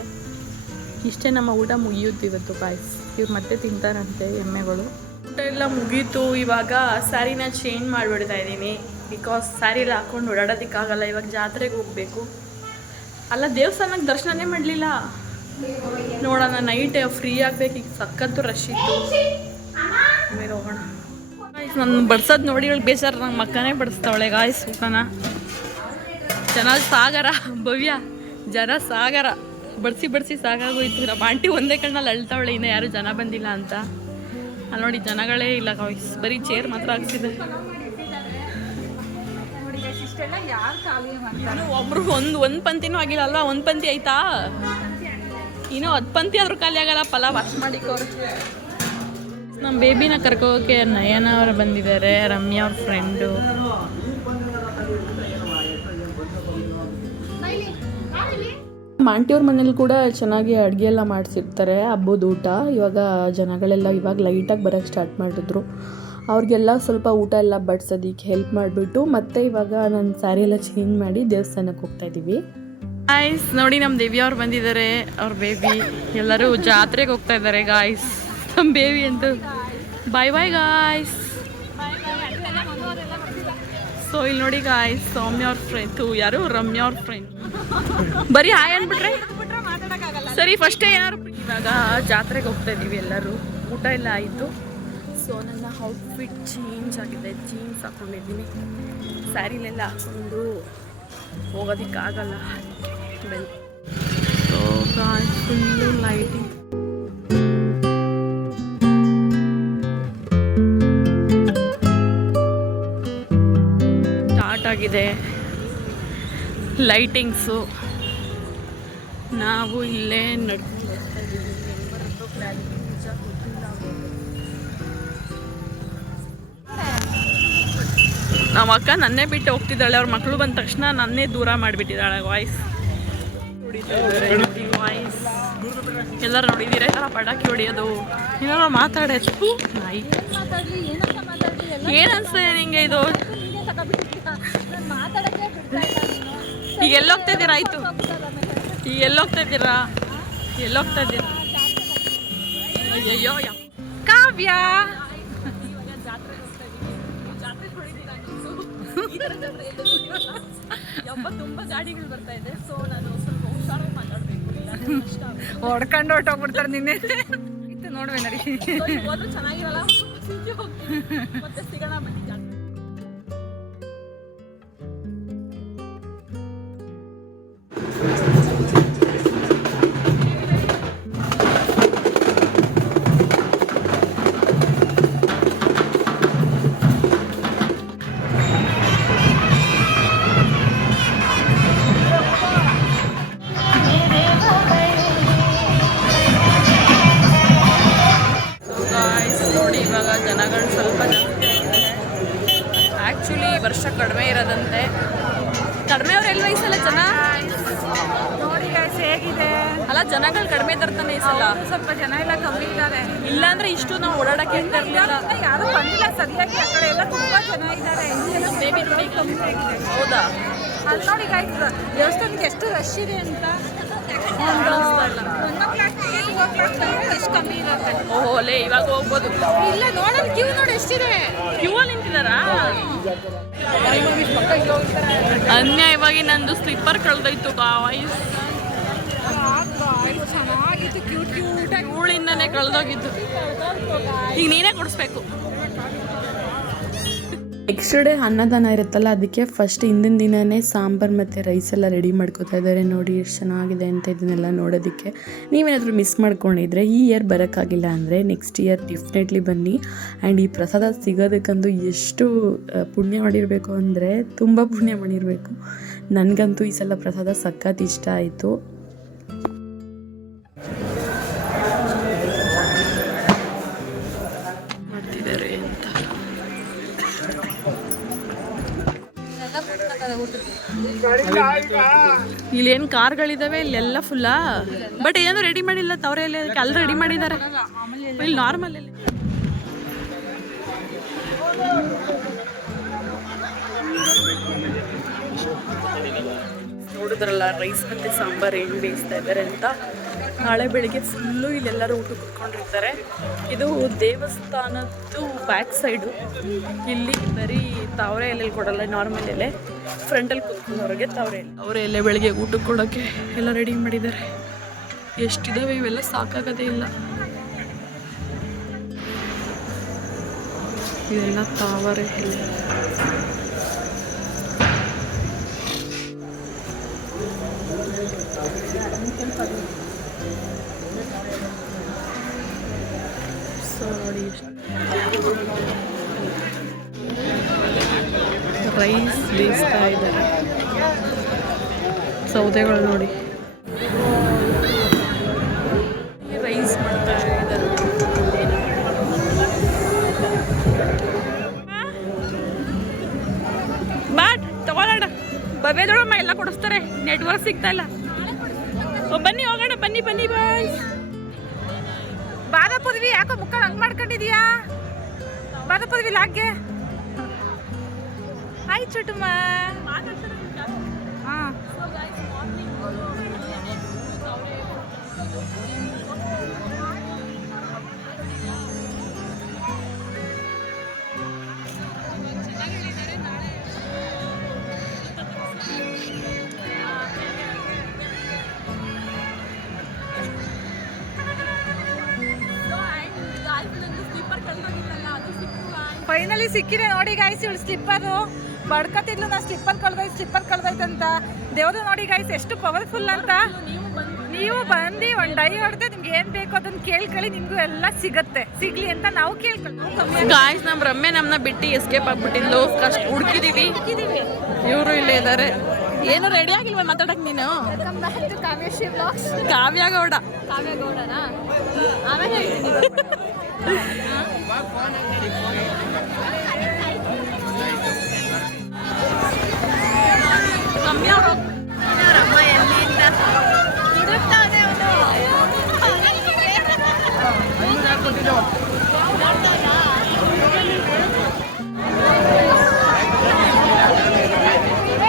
ಇಷ್ಟೇ ನಮ್ಮ ಊಟ ಮುಗಿಯುತ್ತೆ ಇವತ್ತು ಗಾಯ್ಸ್. ಇವ್ರು ಮತ್ತೆ ತಿಂತಾರಂತೆ ಎಮ್ಮೆಗಳು. ಊಟ ಎಲ್ಲ ಮುಗೀತು. ಇವಾಗ ಸ್ಯಾರಿನ ಚೇಂಜ್ ಮಾಡಿಬಿಡ್ತಾ ಇದ್ದೀನಿ. ಬಿಕಾಸ್ ಸ್ಯಾರಿ ಎಲ್ಲ ಹಾಕ್ಕೊಂಡು ಓಡಾಡೋದಕ್ಕಾಗಲ್ಲ. ಇವಾಗ ಜಾತ್ರೆಗೆ ಹೋಗಬೇಕು. ಅಲ್ಲ, ದೇವಸ್ಥಾನಕ್ಕೆ ದರ್ಶನನೇ ಮಾಡಲಿಲ್ಲ. ನೋಡೋಣ, ನೈಟ್ ಫ್ರೀ ಆಗಬೇಕು. ಈಗ ಸಖತ್ತು ರಶ್ ಇತ್ತು. ಆಮೇಲೆ ಹೋಗೋಣ. ನಾನು ಬಡ್ಸೋದು ನೋಡಿ ಇವಳು ಬೇಜಾರು, ನಂಗೆ ಮಕ್ಕನೇ ಬಡಿಸ್ತಾವಳೆ ಗಾಯ್ಸ್ ಊಟನ. ಜನ ಸಾಗರ ಭವ್ಯ, ಜನ ಸಾಗರ. ಬಡಿಸಿ ಸಾಕಾಗೋಯ್ತು. ನಮ್ಮ ಆಂಟಿ ಒಂದೇ ಕಣ್ಣಲ್ಲಿ ಅಳ್ತಾವಳೆ, ಇನ್ನೂ ಯಾರು ಜನ ಬಂದಿಲ್ಲ ಅಂತ. ಅಲ್ಲಿ ನೋಡಿ ಜನಗಳೇ ಇಲ್ಲ ಗಾಯ್ಸ್, ಬರೀ ಚೇರ್ ಮಾತ್ರ ಹಾಕ್ಸಿದೆ. ಇಷ್ಟೆಲ್ಲ ಯಾರು ಖಾಲಿ ಮಾಡ್ತಾರೆ? ಇನ್ನು ಒಬ್ರು ಒಂದು ಪಂಕ್ತಿನೂ ಆಗಿಲ್ಲ ಅಲ್ವಾ? ಒಂದು ಪಂಕ್ತಿ ಆಯ್ತಾ? ಇನ್ನೂ 10 ಪಂಕ್ತಿ ಆದರೂ ಖಾಲಿ ಆಗಲ್ಲ. ಪಲಾವ್ ವಾಶ್ ಮಾಡಿಕೋರು. ನಮ್ಮ ಬೇಬಿನ ಕರ್ಕೋಕೆ ನಯನ ಅವರು ಬಂದಿದ್ದಾರೆ, ರಮ್ಯಾ ಅವ್ರ ಫ್ರೆಂಡು. ಆಂಟಿಯವ್ರ ಮನೇಲಿ ಕೂಡ ಚೆನ್ನಾಗಿ ಅಡುಗೆ ಎಲ್ಲ ಮಾಡಿಸಿರ್ತಾರೆ ಹಬ್ಬದ ಊಟ. ಇವಾಗ ಜನಗಳೆಲ್ಲ ಇವಾಗ ಲೈಟಾಗಿ ಬರೋಕ್ಕೆ ಸ್ಟಾರ್ಟ್ ಮಾಡಿದ್ರು. ಅವ್ರಿಗೆಲ್ಲ ಸ್ವಲ್ಪ ಊಟ ಎಲ್ಲ ಬಡಿಸೋದಕ್ಕೆ ಹೆಲ್ಪ್ ಮಾಡಿಬಿಟ್ಟು ಮತ್ತೆ ಇವಾಗ ನನ್ನ ಸ್ಯಾರಿ ಎಲ್ಲ ಚೇಂಜ್ ಮಾಡಿ ದೇವಸ್ಥಾನಕ್ಕೆ ಹೋಗ್ತಾಯಿದ್ದೀವಿ. ಗಾಯ್ಸ್ ನೋಡಿ, ನಮ್ಮ ದಿವ್ಯಾ ಅವ್ರು ಬಂದಿದ್ದಾರೆ, ಅವ್ರ ಬೇಬಿ. ಎಲ್ಲರೂ ಜಾತ್ರೆಗೆ ಹೋಗ್ತಾ ಇದ್ದಾರೆ ಗಾಯ್ಸ್. ನಮ್ಮ ಬೇಬಿ ಅಂತೂ ಬಾಯ್ ಬಾಯ್ ಗಾಯ್ಸ್. ಸೊ ಇಲ್ಲಿ ನೋಡಿ ಗಾಯ್ಸ್, ಸೌಮ್ಯ ಅವ್ರ ಫ್ರೆಂಡ್, ಯಾರು ರಮ್ಯಾ ಅವ್ರ ಫ್ರೆಂಡ್. ಬರೀ ಹಾಯ್ ಅಂದ್ಬಿಟ್ರೆ ಸರಿ. ಫಸ್ಟೇ ಏನಾದ್ರು. ಇವಾಗ ಜಾತ್ರೆಗೆ ಹೋಗ್ತಾ ಇದ್ದೀವಿ ಎಲ್ಲರೂ. ಊಟ ಎಲ್ಲ ಆಯಿತು. ಸೊ ನನ್ನ ಔಟ್ಫಿಟ್ ಚೇಂಜ್ ಆಗಿದೆ. ಜೀನ್ಸ್ ಹಾಕ್ಕೊಂಡಿದ್ದೀನಿ. ಸ್ಯಾರಿಲೆಲ್ಲ ಹಾಕ್ಕೊಂಡು ಹೋಗೋದಕ್ಕಾಗಲ್ಲ. So guys, full lighting. Start ಆಗಿದೆ ಲೈಟಿಂಗ್ಸು. ನಾವು ಇಲ್ಲೇ ನಡ್ಕೊಂಡು ಹೋಗ್ತಾ ಇದ್ದೀವಿ. ನಿಜ ಗೊತ್ತಿಲ್ಲ. ನಮ್ಮ ಅಕ್ಕ ನನ್ನೇ ಬಿಟ್ಟು ಹೋಗ್ತಿದ್ದಾಳೆ. ಅವ್ರ ಮಕ್ಕಳು ಬಂದ ತಕ್ಷಣ ನನ್ನೇ ದೂರ ಮಾಡಿಬಿಟ್ಟಿದ್ದಾಳೆ. ವಾಯ್ಸ್ ವಾಯ್ಸ್ ಎಲ್ಲರೂ ನೋಡಿದ್ದೀರ ಈ ಥರ ಪಟಾಕಿ ಹೊಡಿಯೋದು. ಏನಾರು ಮಾತಾಡೋದು ನಾಯಿ. ಏನು ಅನ್ಸ್ತದೆ ನಿಂಗೆ ಇದು? ಈಗ ಎಲ್ಲೋಗ್ತಾ ಇದ್ದೀರಾ? ಆಯಿತು, ಈಗ ಎಲ್ಲೋಗ್ತಾ ಇದ್ದೀರಾ? ಎಲ್ಲೋಗ್ತಾ ಇದ್ದೀರಾ? ಅಯ್ಯಯ್ಯೋ ಕಾವ್ಯ. ತುಂಬ ಗಾಡಿಗಳು ಬರ್ತಾ ಇದೆ. ಸೊ ನಾನು ಸ್ವಲ್ಪ ಹುಷಾರಾಗಿ ಮಾತಾಡಬೇಕು. ಹೊಡ್ಕೊಂಡು ಹೊಟ್ಟೋಗ್ಬಿಡ್ತಾರೆ ನಿನ್ನೆ. ಇತ್ತು ನೋಡ್ವೆ ನಡಿ. ಹೋದ್ರೂ ಚೆನ್ನಾಗಿರಲ್ಲ. ಮತ್ತೆ ಸಿಗೋಣ ಬನ್ನಿ ಜಾತ್ರೆ. ನೋಡಿ ಇವಾಗ ಜನಗಳು ಸ್ವಲ್ಪ ಜಾಸ್ತಿ ಆಗಿದೆ. ಆ್ಯಕ್ಚುಲಿ ವರ್ಷ ಕಡಿಮೆ ಇರೋದಂತೆ. ಕಡಿಮೆ ಅವ್ರು ಎಲ್ವ ಈ ಸಲ ಜನ? ನೋಡಿ ಗೈಸ್ ಹೇಗಿದೆ. ಅಲ್ಲ, ಜನಗಳು ಕಡಿಮೆ ತರ್ತಾನೆ ಈ ಸಲ. ಸ್ವಲ್ಪ ಜನ ಎಲ್ಲ ಕಮ್ಮಿ ಇದ್ದಾರೆ. ಇಲ್ಲಾಂದ್ರೆ ಇಷ್ಟು ನಾವು ಓಡಾಡಕ್ಕೆ ಇರ್ಲಿಲ್ಲ. ಯಾರು ಬಂದಿಲ್ಲ ಸರಿಯಾಗಿ. ಆ ಕಡೆ ಎಲ್ಲ ತುಂಬಾ ಜನ ಇದ್ದಾರೆ. ಬೇಬಿ ನೋಡಿ ಕಮ್ಮಿ ಆಗಿದೆ. ಹೌದಾ? ಅಲ್ಲಿ ನೋಡಿ ಗೈಸ್, ದೇವಸ್ಥಾನಕ್ಕೆ ಎಷ್ಟು ರಶ್ ಇದೆ ಅಂತ. ಒಂದು 1 o'clock 2 o'clock ಎಷ್ಟು ಕಮ್ಮಿ ಇರುತ್ತೆ. ಓಹೋಲೆ, ಇವಾಗ ಹೋಗ್ಬೋದು. ಇಲ್ಲ ನೋಡೋಣ, ಕ್ಯೂ ನೋಡಿ ಎಷ್ಟಿದೆ. ಕ್ಯೂ ಅಲ್ಲಿ ನಿಂತಿದ್ದಾರಾ? ಅನ್ಯಾಯವಾಗಿ ನಂದು ಸ್ಲಿಪ್ಪರ್ ಕಳೆದೋಯ್ತು ಗಾಯ್ಸ್. ಚೆನ್ನಾಗಿತ್ತು, ಕ್ಯೂಟ್ ಕ್ಯೂಟ್. ಇವಳಿಂದನೇ ಕಳೆದೋಗಿದ್ದು. ಈಗ ನೀನೇ ಕೊಡಿಸ್ಬೇಕು. ನೆಕ್ಸ್ಟ್ ಡೇ ಅನ್ನದಾನ ಇರುತ್ತಲ್ಲ, ಅದಕ್ಕೆ ಫಸ್ಟ್ ಹಿಂದಿನ ದಿನವೇ ಸಾಂಬಾರು ಮತ್ತು ರೈಸ್ ಎಲ್ಲ ರೆಡಿ ಮಾಡ್ಕೋತಾ ಇದ್ದಾರೆ. ನೋಡಿ ಎಷ್ಟು ಚೆನ್ನಾಗಿದೆ ಅಂತ ಇದನ್ನೆಲ್ಲ ನೋಡೋದಕ್ಕೆ. ನೀವೇನಾದರೂ ಮಿಸ್ ಮಾಡ್ಕೊಂಡಿದ್ರೆ ಈ ಇಯರ್ ಬರೋಕ್ಕಾಗಿಲ್ಲ ಅಂದರೆ ನೆಕ್ಸ್ಟ್ ಇಯರ್ ಡೆಫಿನೆಟ್ಲಿ ಬನ್ನಿ. ಆ್ಯಂಡ್ ಈ ಪ್ರಸಾದ ಸಿಗೋದಕ್ಕಂತೂ ಎಷ್ಟು ಪುಣ್ಯ ಮಾಡಿರಬೇಕು ಅಂದರೆ ತುಂಬ ಪುಣ್ಯ ಮಾಡಿರಬೇಕು. ನನಗಂತೂ ಈ ಸಲ ಪ್ರಸಾದ ಸಖತ್ ಇಷ್ಟ ಆಯಿತು. ಮಾಡ್ತಿದ್ದಾರೆ ಅಂತ ಇಲ್ಲೇನು ಕಾರ್ಗಳಿದಾವೆ, ಇಲ್ಲೆಲ್ಲ ಫುಲ್ಲಾ. ಬಟ್ ಏನೂ ರೆಡಿ ಮಾಡಿಲ್ಲ ತವರೆಲ್ಲ, ಅದಕ್ಕೆ ಅಲ್ಲಿ ರೆಡಿ ಮಾಡಿದ್ದಾರೆ. ಇಲ್ಲಿ ನಾರ್ಮಲ್ ಅಲ್ಲಿ ನೋಡಿದ್ರಲ್ಲ ರೈಸ್ ಮತ್ತು ಸಾಂಬಾರು ಏನು ಬೇಯಿಸ್ತಾ ಇದ್ದಾರೆ ಅಂತ. ನಾಳೆ ಬೆಳಿಗ್ಗೆ ಫುಲ್ಲು ಇಲ್ಲೆಲ್ಲರೂ ಊಟಕ್ಕೆ ಕುತ್ಕೊಂಡಿರ್ತಾರೆ. ಇದು ದೇವಸ್ಥಾನದ್ದು ಬ್ಯಾಕ್ ಸೈಡು. ಇಲ್ಲಿ ಬರೀ ತಾವರೆ ಎಲೆ ಕೊಡಲ್ಲ, ನಾರ್ಮಲ್ ಎಲೆ. ಫ್ರಂಟಲ್ಲಿ ಕುತ್ಕೊಂಡವ್ರಿಗೆ ತಾವರೆ ಎಲೆ ಬೆಳಿಗ್ಗೆ ಊಟಕ್ಕೆ ಕೊಡೋಕ್ಕೆ ಎಲ್ಲ ರೆಡಿ ಮಾಡಿದ್ದಾರೆ. ಎಷ್ಟಿದಾವೆ ಇವೆಲ್ಲ ಸಾಕಾಗೋದೇ ಇಲ್ಲ. ಇದೆಲ್ಲ ತಾವರೆ ಎಲೆ. ಸೊ ನೋಡಿ ರೈಸ್ ಬೇಯಿಸ್ತಾ ಇದ್ದಾರೆ. ಸೌದೆಗಳು ನೋಡಿ ರೈಸ್ ಮಾಡ್ತಾ ಇದ್ದಾರೆ. ಬಾಟ್ ತಗೊಳ್ಳೋಣ, ಬಬೇದೊಳಮ್ಮ ಎಲ್ಲ ಕೊಡಿಸ್ತಾರೆ. ನೆಟ್ವರ್ಕ್ ಸಿಗ್ತಾ ಇಲ್ಲ. ಬನ್ನಿ ಹೋಗೋಣ, ಬನ್ನಿ ಬನ್ನಿ ಬಾಯ್. ಬಾದ ಪದವಿ ಯಾಕೋ ಮುಖ ಹಂಗ್ ಮಾಡ್ಕೊಂಡಿದ್ಯಾ? ಬಾದ ಪದವಿ ಲಾಗ್ಗೆ ಹಾಯ್ ಚುಟುಮ್ಮ. ಹಾಂ ಫೈನಲಿ ಸಿಕ್ಕಿದೆ ನೋಡಿ ಗಾಯ್ಸ್. ಇವಳು ಸ್ಲಿಪ್ಪರು ಬಡ್ಕತ್ತಿದ್ಲು, ನಾ ಸ್ಲಿಪ್ಪರ್ ಕಳ್ದೈತಂತ. ದೇವ್ರು ನೋಡಿ ಗಾಯ್ಸ್ ಎಷ್ಟು ಪವರ್ಫುಲ್ ಅಂತ. ನೀವು ಬಂದು ಒಂದು ಡೈ ಹೊಡೆದು ನಿಮ್ಗೆ ಏನು ಬೇಕು ಅದನ್ನು ಕೇಳ್ಕೊಳ್ಳಿ, ನಿಮಗೂ ಎಲ್ಲ ಸಿಗ್ಲಿ ಅಂತ ನಾವು ಕೇಳ್ಕೊಳ್ಳಿ. ಗಾಯ್ಸ್ ನಮ್ಮ ರಮ್ಯ ನಮ್ಮನ್ನ ಬಿಟ್ಟು ಎಸ್ಕೇಪ್ ಆಗ್ಬಿಟ್ಟಿದ್ಲು. ಕಷ್ಟ ಹುಡುಕಿದೀವಿ, ಇವರು ಇಲ್ಲೇ ಇದ್ದಾರೆ. ಏನು ರೆಡಿ ಆಗಿಲ್ವ ಮಾತಾಡಕ್ ನೀನು? ಕಾವ್ಯ ಗೌಡನಾ? ಆಮೇಲೆ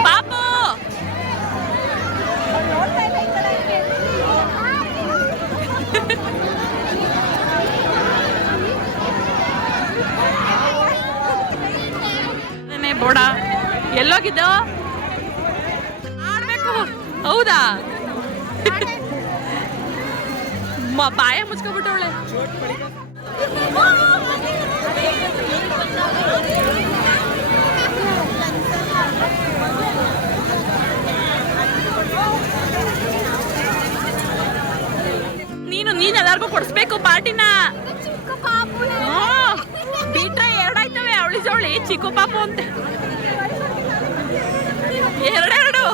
ಪಾಪು ಬೋಡ ಎಲ್ಲೋಗಿದ್ದ ಆಡ್ಬೇಕು. ಹೌದಾ? ಬಾಯ ಮುಚ್ಕೊಬಿಟ್ಟವಳೆ. ನೀನು ಎಲ್ಲಾರ್ಗು ಕೊಡಿಸ್ಬೇಕು ಪಾರ್ಟಿನ. ಬಿಟ್ರೆ ಎರಡಾಯ್ತವೆ, ಅವಳಿ ಜವಳಿ ಚಿಕ್ಕು ಪಾಪು ಅಂತ ಎರಡೆರಡು.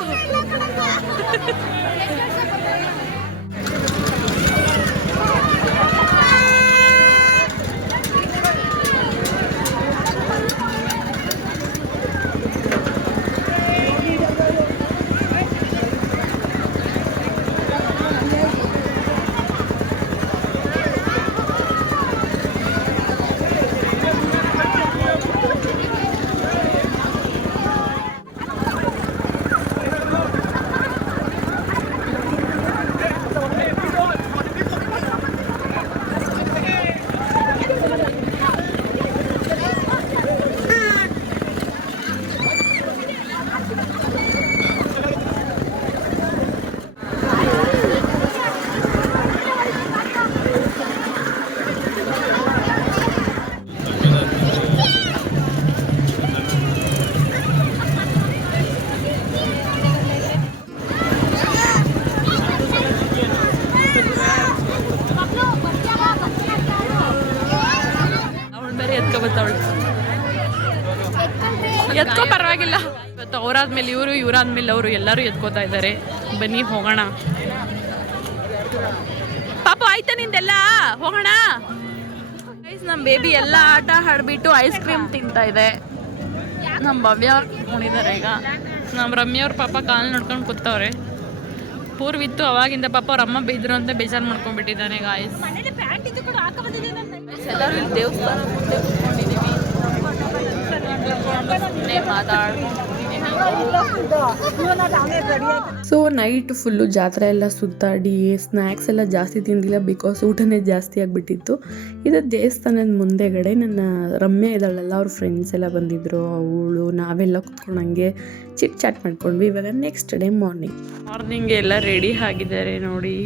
ಎತ್ಕೋ ಪರವಾಗಿಲ್ಲ. ಇವತ್ತು ಅವರಾದ್ಮೇಲೆ ಇವರು, ಇವರಾದ್ಮೇಲೆ ಅವರು, ಎಲ್ಲರೂ ಎತ್ಕೋತಾ ಇದ್ದಾರೆ. ಬನ್ನಿ ಹೋಗೋಣ. ಪಾಪ ಆಯ್ತಾ ನಿಂದೆಲ್ಲ, ಹೋಗೋಣ. ನಮ್ಮ ಬೇಬಿ ಎಲ್ಲ ಆಟ ಆಡ್ಬಿಟ್ಟು ಐಸ್ ಕ್ರೀಮ್ ತಿಂತಾ ಇದೆ. ನಮ್ಮ ಭವ್ಯ ಅವ್ರು ಕುತ್ಕೊಂಡಿದ್ದಾರೆ ಈಗ. ನಮ್ಮ ರಮ್ಯ ಅವ್ರ ಪಾಪ ಕಾಲು ನೋಡ್ಕೊಂಡು ಕೂತವ್ರೆ. ಪೂರ್ವಿತ್ತು ಅವಾಗಿಂದ ಪಾಪ ಅವ್ರ ಅಮ್ಮ ಬೈದ್ರು ಅಂತ ಬೇಜಾರು ಮಾಡ್ಕೊಂಡ್ಬಿಟ್ಟಿದ್ದಾನೆ ಗಾಯ್ಸ್. ಎಲ್ಲರೂ ಇಲ್ಲಿ ದೇವಸ್ಥಾನ ಮುಂದೆ ಕೂತ್ಕೊಂಡಿದ್ದೀವಿ. ಸೊ ನೈಟ್ ಫುಲ್ಲು ಜಾತ್ರೆ ಎಲ್ಲ ಸುತ್ತಾಡಿ ಸ್ನ್ಯಾಕ್ಸ್ ಎಲ್ಲ ಜಾಸ್ತಿ ತಿಂದಿಲ್ಲ, ಬಿಕಾಸ್ ಊಟನೇ ಜಾಸ್ತಿ ಆಗಿಬಿಟ್ಟಿತ್ತು. ಇದು ದೇವಸ್ಥಾನದ ಮುಂದೆಗಡೆ ನನ್ನ ರಮ್ಯ ಇದ್ದಾಳಲ್ಲ, ಅವ್ರ ಫ್ರೆಂಡ್ಸ್ ಎಲ್ಲ ಬಂದಿದ್ರು. ಅವಳು ನಾವೆಲ್ಲ ಕುತ್ಕೊಂಡಂಗೆ ಚಿಟ್ ಚಾಟ್ ಮಾಡ್ಕೊಂಡ್ವಿ. ಇವಾಗ ನೆಕ್ಸ್ಟ್ ಡೇ ಮಾರ್ನಿಂಗ್ ಎಲ್ಲ ರೆಡಿ ಆಗಿದ್ದಾರೆ ನೋಡಿ.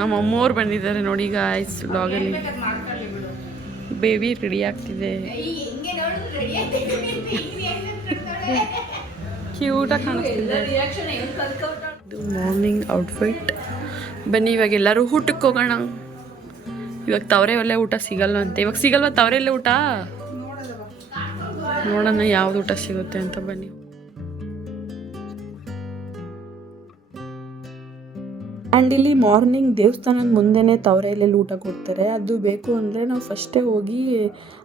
ನಮ್ಮ ಅಮ್ಮವ್ರು ಬಂದಿದ್ದಾರೆ ನೋಡಿ ಗಾಯ್ಸ್. ವ್ಲಾಗಲ್ಲಿ ಬೇಬಿ ರೆಡಿ ಆಗ್ತಿದೆ. ಕ್ಯೂಟಾಗಿ ಕಾಣಿಸ್ತಿದೆ. ಇದು ಮಾರ್ನಿಂಗ್ ಔಟ್ಫಿಟ್. ಬನ್ನಿ ಇವಾಗ ಎಲ್ಲರೂ ಊಟಕ್ಕೆ ಹೋಗೋಣ. ಇವಾಗ ತವರೆ ಒಳ್ಳೆ ಊಟ ಸಿಗಲ್ಲ ಅಂತೆ. ಇವಾಗ ಸಿಗಲ್ವ ತವರೆಲ್ಲೇ ಊಟ? ನೋಡೋಣ ಯಾವ್ದು ಊಟ ಸಿಗುತ್ತೆ ಅಂತ. ಬನ್ನಿ. ಆ್ಯಂಡ್ ಇಲ್ಲಿ ಮಾರ್ನಿಂಗ್ ದೇವಸ್ಥಾನದ ಮುಂದೆನೇ ತವರೆ ಎಲೆಯಲ್ಲಿ ಊಟ ಕೊಡ್ತಾರೆ. ಅದು ಬೇಕು ಅಂದರೆ ನಾವು ಫಸ್ಟೇ ಹೋಗಿ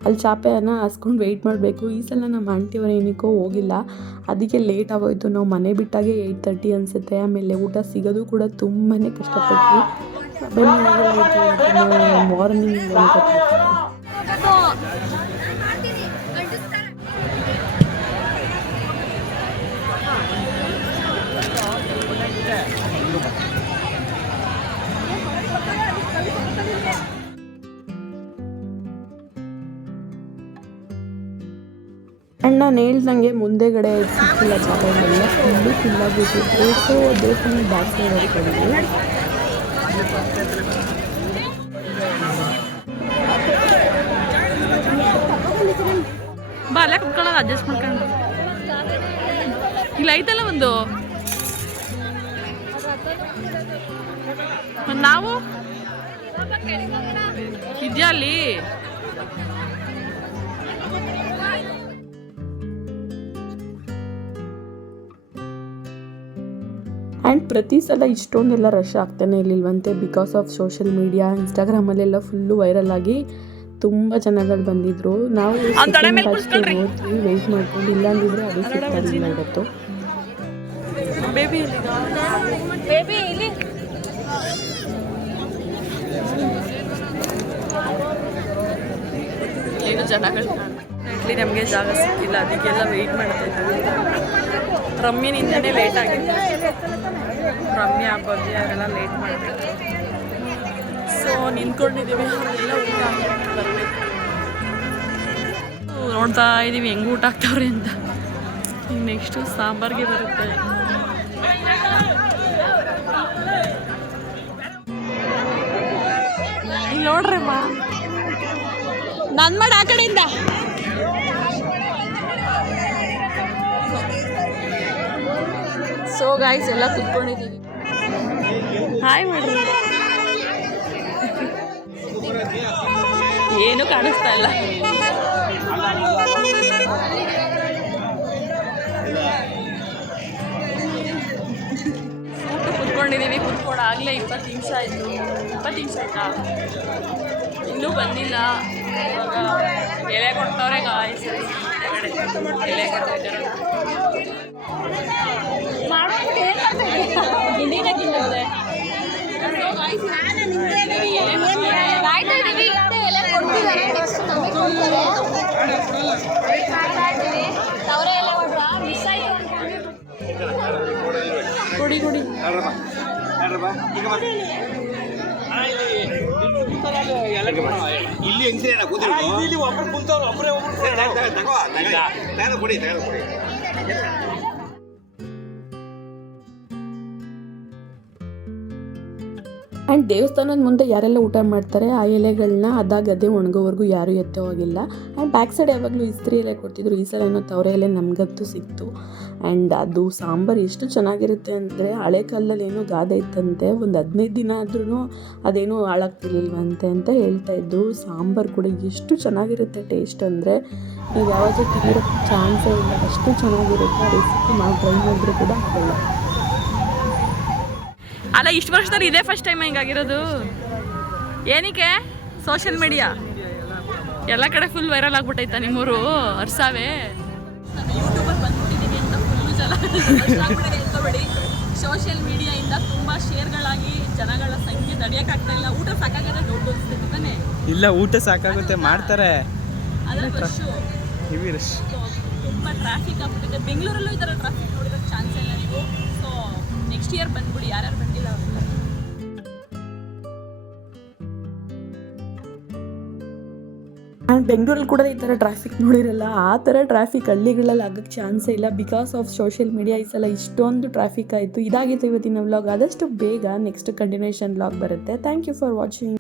ಅಲ್ಲಿ ಚಾಪೆಯನ್ನು ಹಾಸ್ಕೊಂಡು ವೆಯ್ಟ್ ಮಾಡಬೇಕು. ಈ ಸಲ ನಮ್ಮ ಆಂಟಿಯವರು ಏನಕ್ಕೋ ಹೋಗಿಲ್ಲ, ಅದಕ್ಕೆ ಲೇಟ್ ಆಗೋಯ್ತು. ನಾವು ಮನೆ ಬಿಟ್ಟಾಗೆ 8:30 ಅನಿಸುತ್ತೆ. ಆಮೇಲೆ ಊಟ ಸಿಗೋದು ಕೂಡ ತುಂಬಾ ಕಷ್ಟಪಟ್ವಿ. ಮಾರ್ನಿಂಗ್ ಆ್ಯಂಡ್ ನಾನು ಹೇಳ್ದಂಗೆ ಮುಂದೆಗಡೆ ಸಿಕ್ಕಿಲ್ಲ ಚಾಪೆಲ್ಲ, ಫುಲ್ಲು ಫಿಲ್ಲಾಗಿಬಿಟ್ಟಿತ್ತು. ಸೊ ದೇವಸ್ಥಾನ ಬ್ಯಾಕ್ ಸೈಡ್ ಕಡೆಗೆ ಬಾ ಅಲ್ಲೇ ಕುತ್ಕೊಳ್ಳೋದು ಅಡ್ಜಸ್ಟ್ ಮಾಡ್ಕೊಂಡು. ಇಲ್ಲ ಐತಲ್ಲ ಒಂದು. ನಾವು ಇದೆಯಾ ಅಲ್ಲಿ? ಆ್ಯಂಡ್ ಪ್ರತಿ ಸಲ ಇಷ್ಟೊಂದೆಲ್ಲ ರಶ್ ಆಗ್ತಾನೆ ಇರಲಿಲ್ವಂತೆ, ಬಿಕಾಸ್ ಆಫ್ ಸೋಷಿಯಲ್ ಮೀಡಿಯಾ, ಇನ್ಸ್ಟಾಗ್ರಾಮಲ್ಲೆಲ್ಲ ಫುಲ್ಲು ವೈರಲ್ ಆಗಿ ತುಂಬ ಜನಗಳು ಬಂದಿದ್ರು. ನಾವು ಹೋದ್ವಿ, ವೆಯ್ಟ್ ಮಾಡ್ಕೊಂಡು. ಇಲ್ಲಾಂದಿದ್ರೆ ಅದು ಸಿಗ್ತಾರಿಲ್ಲ ಇವತ್ತು. ಏನು ಜನಗಳು ಇಟ್ಲಿ ನಮಗೆ ಜಾಗ ಸಿಕ್ಕಿಲ್ಲ, ಅದಕ್ಕೆಲ್ಲ ವೆಯ್ಟ್ ಮಾಡ್ತಾ ಇದ್ದೀವಿ. ರಮ್ಯನಿಂದನೇ ಲೇಟ್ ಆಗಿದೆ. ರಮ್ಯ ಭವ್ಯ ಅವರೆಲ್ಲ ಲೇಟ್ ಮಾಡಬೇಕು. ಸೊ ನಿಂತ್ಕೊಂಡಿದ್ದೀವಿ. ಅವರೆಲ್ಲ ಊಟ ಬರಬೇಕು. ನೋಡ್ತಾ ಇದ್ದೀವಿ ಹೆಂಗೆ ಊಟ ಆಗ್ತಾವ್ರಿ ಅಂತ. ಈಗ ನೆಕ್ಸ್ಟು ಸಾಂಬಾರ್ಗೆ ಬರುತ್ತೆ. ಇಲ್ಲಿ ನೋಡ್ರಮ್ಮ, ನಾನು ಮಾಡಿ ಆ ಕಡೆಯಿಂದ. ಸೊ ಗಾಯ್ಸ್ ಎಲ್ಲ ಕುತ್ಕೊಂಡಿದ್ದೀವಿ. ಹಾಯ್ ಮಾಡ್ರಿ. ಏನು ಕಾಣಿಸ್ತಾ ಇಲ್ಲ. ಕುತ್ಕೊಂಡಿದ್ದೀವಿ. ಕುತ್ಕೊಂಡಾಗಲೇ 20 ನಿಮಿಷ ಆಯಿತು. 20 ನಿಮಿಷ ಆಯ್ತಾ? ಇನ್ನೂ ಬಂದಿಲ್ಲ. ಇವಾಗ ಎಲೆ ಕೊಡ್ತವ್ರೆ ಗಾಯ್ಸ್. ಎಲೆ ಕೊಡ್ತಿದ್ದಾರೆ. ಕೊಡಿ ಕೊಡಿ. ಇಲ್ಲಿ ಹೆಂಗ್ಸೇನ ಕೂತಿರೋದು ಒಬ್ರು ಕುಂತವ್ರು ಒಬ್ಬರೇ ತಗೋ ಕೊಡಿ. ಆ್ಯಂಡ್ ದೇವಸ್ಥಾನದ ಮುಂದೆ ಯಾರೆಲ್ಲ ಊಟ ಮಾಡ್ತಾರೆ ಆ ಎಲೆಗಳನ್ನ ಅದಾಗದೇ ಒಣಗೋವರೆಗೂ ಯಾರೂ ಎತ್ತೋ ಹೋಗಿಲ್ಲ. ಆ್ಯಂಡ್ ಬ್ಯಾಕ್ ಸೈಡ್ ಯಾವಾಗಲೂ ಇಸ್ತ್ರಿ ಎಲೆ ಕೊಡ್ತಿದ್ರು, ಈ ಸಲ ಏನೋ ತವರೆ ಎಲೆ ನಮಗಂತೂ ಸಿಕ್ತು. ಆ್ಯಂಡ್ ಅದು ಸಾಂಬಾರು ಎಷ್ಟು ಚೆನ್ನಾಗಿರುತ್ತೆ ಅಂದರೆ ಹಳೆ ಕಾಲದಲ್ಲಿ ಏನೋ ಗಾದೆ ಇತ್ತಂತೆ, ಒಂದು 15 ದಿನ ಆದ್ರೂ ಅದೇನೋ ಹಾಳಾಗ್ತಿರ್ಲಿಲ್ವಂತೆ ಅಂತ ಹೇಳ್ತಾಯಿದ್ರು. ಸಾಂಬಾರು ಕೂಡ ಎಷ್ಟು ಚೆನ್ನಾಗಿರುತ್ತೆ ಟೇಸ್ಟ್ ಅಂದರೆ ನೀವು ಯಾವತ್ತೂ ತಿನ್ನೋ ಚಾನ್ಸೇ ಇಲ್ಲ, ಅಷ್ಟು ಚೆನ್ನಾಗಿರುತ್ತೆ. ರೆಸಿಪಿ ನಾವು ಟ್ರೈ ಮಾಡಿದ್ರು ಕೂಡ ಆಗಲ್ಲ. ಅಲ್ಲ ಇಷ್ಟು ವರ್ಷದಲ್ಲಿ ಇದೇ ಫಸ್ಟ್ ಟೈಮ್ ಹಿಂಗಾಗಿರೋದು. ಏನಕ್ಕೆ ಸೋಷಿಯಲ್ ಮೀಡಿಯಾ ಎಲ್ಲ ಕಡೆ ಫುಲ್ ವೈರಲ್ ಆಗ್ಬಿಟ್ಟೈತಾ ನಿಮ್ಮೂರು ಅರ್ಸಾವೆ. ಯೂಟ್ಯೂಬರ್ ಬಂದ್ಬಿಟ್ಟಿದ್ದೀವಿ ಅಂತ ಫುಲ್ಲು ಜನ ಹೇಳ್ಕೊಬೇಡಿ. ಸೋಷಿಯಲ್ ಮೀಡಿಯಾಯಿಂದ ತುಂಬ ಶೇರ್ಗಳಾಗಿ ಜನಗಳ ಸಂಖ್ಯೆ ತಡೆಯೋಕ್ಕಾಗ್ತಾ ಇಲ್ಲ. ಊಟ ಸಾಕಾಗದೆ ದೊಡ್ಡ ಅನಿಸ್ತೈತೆ ತಾನೆ. ಇಲ್ಲ ಊಟ ಸಾಕಾಗುತ್ತೆ, ಮಾಡ್ತಾರೆ. ಆದರೆ ರಶ್ಶು ಹೆವಿ ರಶ್, ತುಂಬ ಟ್ರಾಫಿಕ್ ಆಗ್ಬಿಟ್ಟಿದೆ. ಬೆಂಗಳೂರಲ್ಲೂ ಈ ಥರ ಟ್ರಾಫಿಕ್ ನೋಡಿರೋಕ್ಕೆ ಚಾನ್ಸ್ ಇಲ್ಲ ನೀವು. ಸೊ ನೆಕ್ಸ್ಟ್ ಇಯರ್ ಬಂದ್ಬಿಡಿ, ಯಾರ್ಯಾರು ಬಂದಿಲ್ಲ ಅವರೆಲ್ಲ. ಆ್ಯಂಡ್ ಬೆಂಗಳೂರಲ್ಲಿ ಕೂಡ ಈ ಥರ ಟ್ರಾಫಿಕ್ ನೋಡಿರಲ್ಲ. ಆ ಥರ ಟ್ರಾಫಿಕ್ ಹಳ್ಳಿಗಳಲ್ಲಿ ಆಗೋಕ್ಕೆ ಚಾನ್ಸೇ ಇಲ್ಲ. ಬಿಕಾಸ್ ಆಫ್ ಸೋಷಿಯಲ್ ಮೀಡಿಯಾ ಈ ಸಲ ಇಷ್ಟೊಂದು ಟ್ರಾಫಿಕ್ ಆಯಿತು. ಇದಾಗಿತ್ತು ಇವತ್ತಿನ ವ್ಲಾಗ್. ಆದಷ್ಟು ಬೇಗ ನೆಕ್ಸ್ಟ್ ಕಂಟಿನ್ಯೂಷನ್ ವ್ಲಾಗ್ ಬರುತ್ತೆ. Thank you for watching.